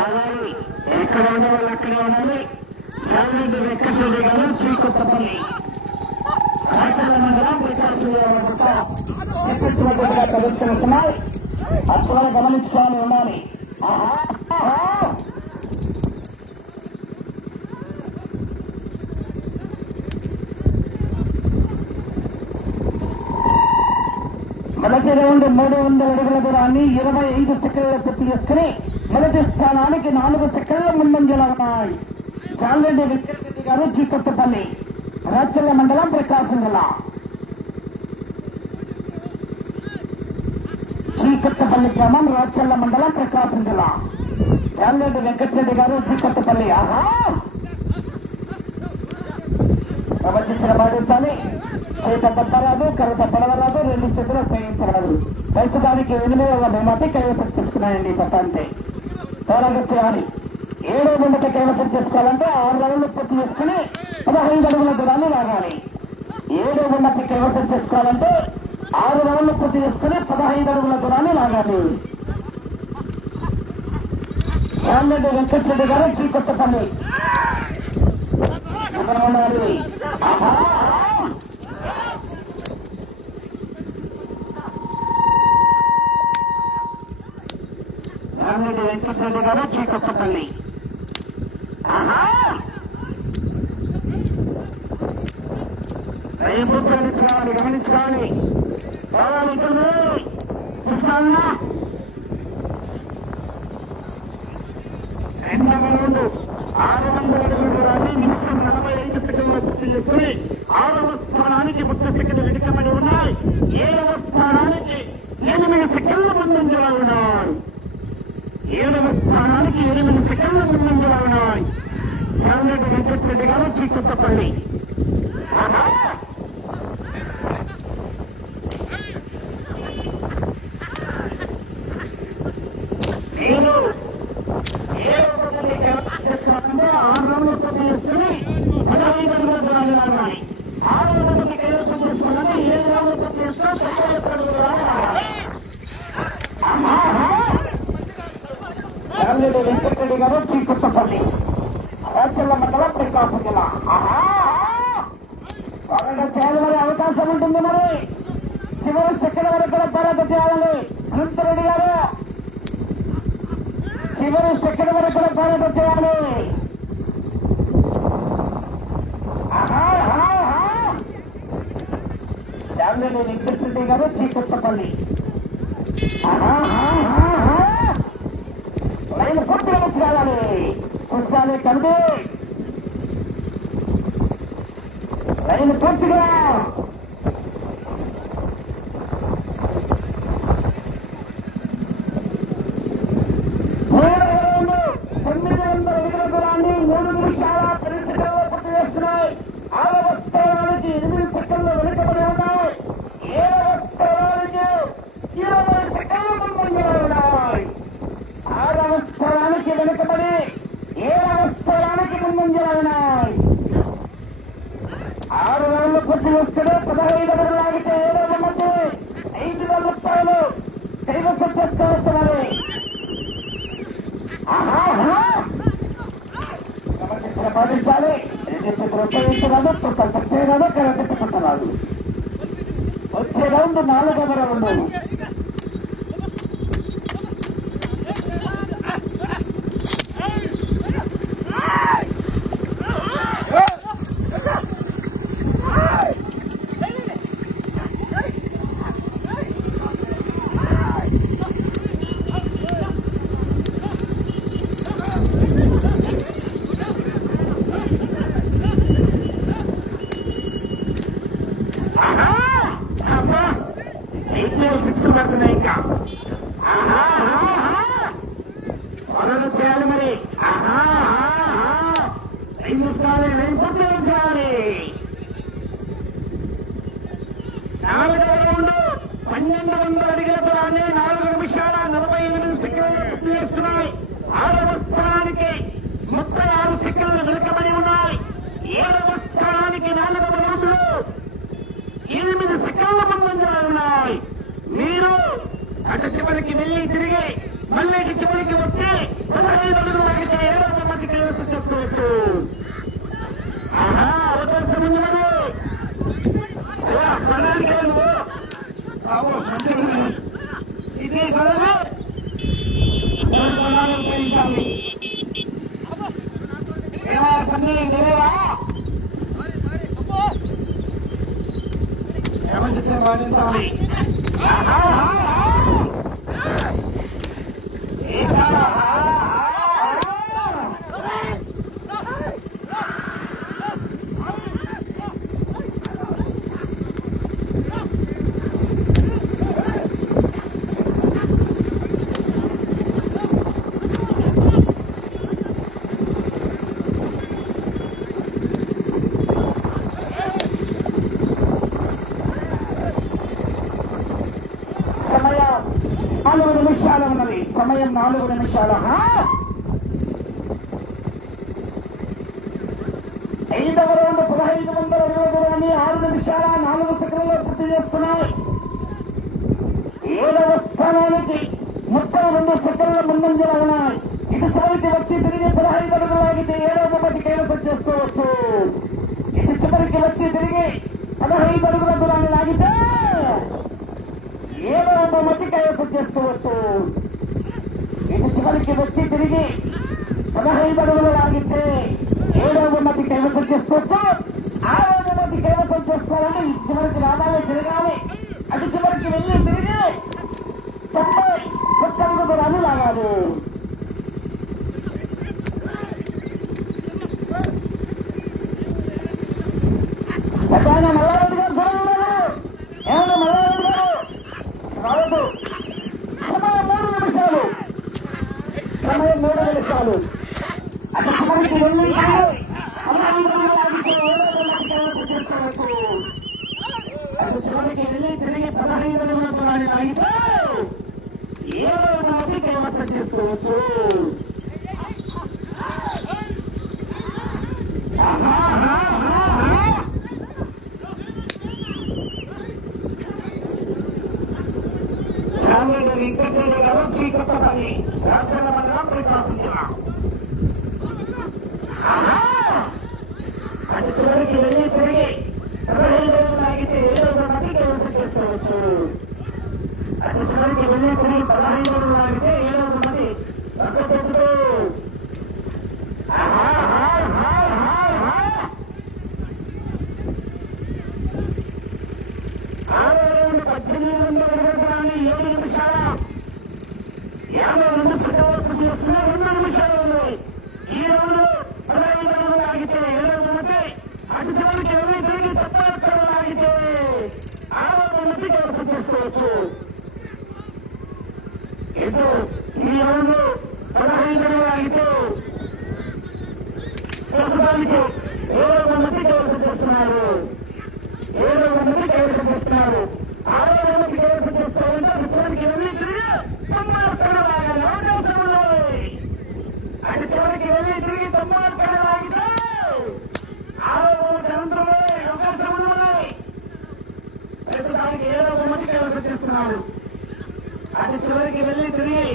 ఆగాలి. ఎక్కడ ఉన్న వాళ్ళు అక్కడే ఉండాలి. చాలరెడ్డి వెంకటరెడ్డి గారు శ్రీకొత్తపల్లి రాచల మండలం ప్రకాశంగా తెలుస్తున్నాయి. అసలు గమనించుకోవాలి ఉండాలి. మొదటి రౌండ్ 300 అడుగుల దూరాన్ని 25 సెకండ్ల పూర్తి చేసుకుని మొదటి స్థానానికి 4 సెకండ్ల ముందంజలో ఉన్నాయి. చాలరెడ్డి వెంకటరెడ్డి గారు శ్రీకొత్తపల్లి రాచల్ల మండలం ప్రకాశం జిల్లా. శ్రీకొత్తపల్లి గ్రామం రాచల్ల మండలం ప్రకాశం జిల్లా. చాలరెడ్డి వెంకటరెడ్డి గారు శ్రీకొత్తపల్లి. ప్రవర్తించిన పాటించాలి. చేత పట్టరాదు, కరుత పడవరాదు, 2 చేతులు ఉపయోగించరాదు. ప్రస్తుతానికి 8వ బహుమతి కైవసం చేసుకున్నాయండి. పట్టాంతే త్వరగా చేయాలి. 7వ బహుమతి కైవసం చేసుకోవాలంటే 6 రౌండ్లు పూర్తి చేసుకుని 15 అడుగుల దూరాన్ని లాగాలి. 7వ బహుమతి కైవసం చేసుకోవాలంటే 6 రౌండ్లు పూర్తి చేసుకుని 15 అడుగుల దూరాన్ని లాగాలి. చాలరెడ్డి వెంకటరెడ్డి గారు శ్రీకొత్తపల్లి. చాలరెడ్డి వెంకటరెడ్డి గారు శ్రీకొత్తపల్లి. గమనించుకోవాలి గమనించుకోవాలి. రావాలి చూస్తానా. 2వ రౌండ్ 600 అడుగుల దూరాన్ని నిమిషం 45 సెకండ్లు పూర్తి చేసుకుని 6వ స్థానానికి 30 సెకండ్లు వెనుకబడి ఉన్నాయి. 7వ స్థానానికి 8 సెకండ్ల ముందంజలో ఉన్నాయి. 7వ స్థానానికి 8 సెకండ్ల ముందంజలో ఉన్నాయి. చాలరెడ్డి వెంకటరెడ్డి గారు శ్రీకొత్తపల్లి. మీరు 6 రౌండ్లు పూర్తి చేసుకుని 15 అడుగుల దూరాన్ని లాగాలి. 6వ రౌండ్కి కైవసం చేసుకోవాలంటే 7 రౌండ్లు పూర్తి చేసుకుని 15 అడుగుల దూరాన్ని లాగాలి. చాలరెడ్డి వెంకటరెడ్డి గారు శ్రీకొత్తపల్లి రాచల్ల మండలం ప్రకాశం జిల్లా. త్వరగా చేయాలి. మరి అవకాశం ఉంటుంది. మరి చివరి సెకండ్ వరకు త్వరగా చేయాలి. అనంతరెడ్డి గారు చివరి సెకండ్ వరకు త్వరగా చేయాలి. చాలరెడ్డి వెంకటరెడ్డి గారు శ్రీకొత్తపల్లి. లైన్ పూర్తిగా చేయాలి. చూసుకోవాలి కండి. లైన్ పూర్తిగా 900 అడుగుల దూరాన్ని 3 నిమిషాల 10 సెకండ్లు పూర్తి చేస్తున్నాయి. 6వ స్థానానికి 8 సెకండ్లు వెనుకబడి ఉన్నాయి. 7వ స్థానానికి 20 సెకండ్లు ముందంజలో ఉన్నాయి. 6వ స్థానానికి వెనుకబడి 7వ స్థానానికి ముందంజలో ఉన్నాయి. 6 రౌండ్లు పూర్తి చేసుకుని 15 అడుగులు లాగితే 7వ బహుమతి 5,000 రూపాయలు కైవసం చేసుకోవస్తున్నారు. పాటించాలి. 2 చేతులు ఉపయోగించరాదు, తొక్కలు చేయరాదు, కరెక్ట్. వచ్చే రౌండ్ 4వ రౌండ్. ఇంకా త్వరగా చేయాలి. మరి 5 స్థానాలు 2 పూర్తి చేయాలి. 4వ రౌండ్ 1200 అడుగుల దూరాన్ని 4 నిమిషాల 48 సెకండ్లు పూర్తి చేస్తున్నాయి. 6వ స్థానానికి 36 సెకండ్లు వెనుకబడి ఉన్నాయి. 7వ స్థానానికి 4వ రౌండ్లు 8 సెకండ్ల ముందంజలో ఉన్నాయి. మీరు అటు చివరికి వెళ్లి తిరిగి మళ్ళీ చివరికి వచ్చి 15 అడుగులు లాగితే 7వ బొమ్మకి కైవసం చేసుకోవచ్చు. అవకాశం ఉంది మరి పన్నానికి నువ్వు ఇది ఉపయోగించాలి. తెలియవా వాడించాలి. సమయం 4 నిమిషాలు. 5వ రౌండ్ 1500 దూరాన్ని 6 నిమిషాల 4 సెకండ్లలో పూర్తి చేస్తున్నాయి. 7వ స్థానానికి 32 సెకండ్ల ముందంజలో ఉన్నాయి. ఇటు చివరికి వచ్చి తిరిగి 15 అడుగులు లాగితే 7వ బొమ్మకి కైవసం చేసుకోవచ్చు. ఇటు చివరికి వచ్చి తిరిగి 15 అడుగుల దూరాన్ని లాగితే 7వ బొమ్మకి కైవసం చేసుకోవచ్చు. ఇటు చివరికి వచ్చి తిరిగి 15 అడుగులు లాగితే 7వ బొమ్మకి కైవసం చేసుకోవచ్చు. 6వ బొమ్మకి కైవసం చేసుకోవాలంటే ఇటు చివరికి రావాలి, తిరగాలి. అటు చివరికి వెళ్ళి తిరిగి 90 అడుగుల దూరాన్ని లాగాలి. ప్రధాన మల్లారెడ్డి గారు దూరం ఉన్నారు. ఏమన్నా మల్లారెడ్డి గారు రావద్దు. సమయం 3 నిమిషాలు. అటు చివరికి వెళ్ళి అటు చివరికి వెళ్ళి తిరిగి 15 అడుగుల దూరాన్ని లాగితే 7వ బొమ్మకి కైవసం చేసుకోవచ్చు. వెంకటరెడ్డి గారు చీకపల్లి రాజన్న మండలం ప్రకాశం జిల్లా. అటు చివరికి వెళ్ళి తిరిగి 15 అడుగులు లాగితే 7వ బొమ్మకి కైవసం చేసుకోవచ్చు. అటు చివరికి వెళ్ళి తిరిగి 15 అడుగులు లాగితే 7వ బొమ్మకి ఒక్క తెచ్చుకో. 6వ రౌండ్ 1800 అడుగులు 7 నిమిషాల 52 సెకండ్లు పూర్తి చేసుకున్నారు. 2 నిమిషాలు ఉన్నాయి. ఈ రౌండ్ 15 అడుగులు లాగితే 7వ బొమ్మకి, అటు చివరికి వెళ్ళి తిరిగి 90 అడుగులు లాగితే 6వ బొమ్మకి కైవసం చేసుకోవచ్చు. ఇటు ఈ రౌండ్ 15 అడుగులు లాగితే ప్రస్తుతానికి 7వ బొమ్మకి కైవసం చేస్తున్నారు. 7వ బొమ్మకి కైవసం చేస్తున్నారు. 6వ బొమ్మకి కైవసం చేసుకోవాలంటే అటు చివరికి వెళ్ళి తిరిగి 90 అడుగులు లాగాలి. అవకాశం ఉన్నాయి. అటు చివరికి వెళ్ళి తిరిగి 90 అడుగులు లాగితే 6వ బొమ్మకి అనంతరం అవకాశం ఉన్నాయి. ప్రస్తుతానికి 7వ బొమ్మకి కైవసం చేస్తున్నారు. అటు చివరికి వెళ్ళి తిరిగి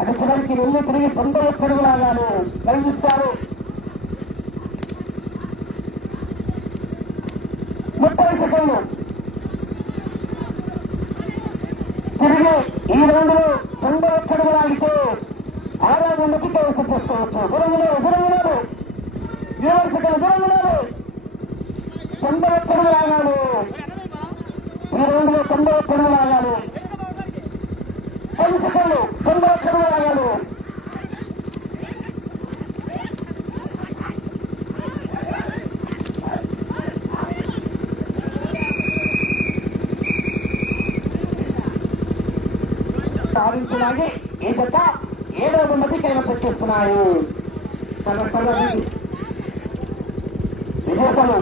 అటు చివరికి వెళ్ళి తిరిగి 91 అడుగులు లాగాలి. కలిగిస్తారు. 30 సెకండ్లు. తిరిగి ఈ రౌండ్లో 91 అడుగులు లాగితే 6వ బొమ్మకి కైవసం చేసుకోవచ్చు. దూరంలో 7 సెకండ్లు దూరంలో 91 అడుగులు లాగాలి. ఈ రౌండ్లో 91 అడుగులు లాగాలి. 10 సెకండ్లు 91 అడుగులు లాగాలి. సాధించడానికి ఈ జత 7వ బహుమతి కైవసం చేసుకున్నాయి. విజేతలు